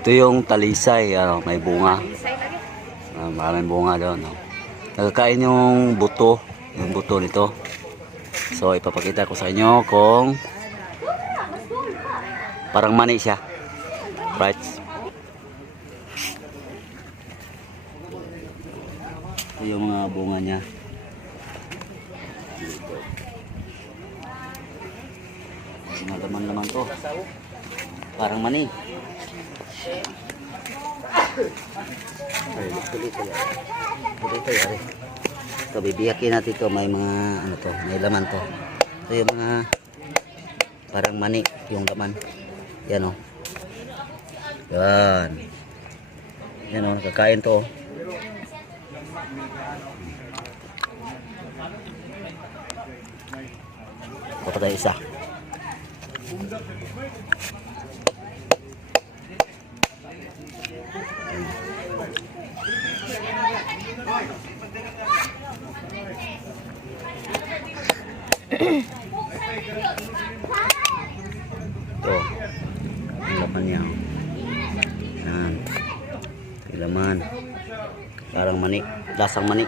Ito yung talisay, may bunga. Isay lagi. Maraming bunga doon. No? Nagkakain yung buto nito. So ipapakita ko sa inyo kung parang mani siya. Right? Ito yung mga bunga niya. Sinalaman-laman to. Parang mani. Dito yari. Ito bibiyakin natin to, may mga ano to, may laman to. Ito yung mga parang mani yung laman. Yan oh. Yan. Yan oh, nakakain to. Ito tayo isa. Ito ang laman niya. Yan. Ito yung laman. Parang mani. Lasang mani.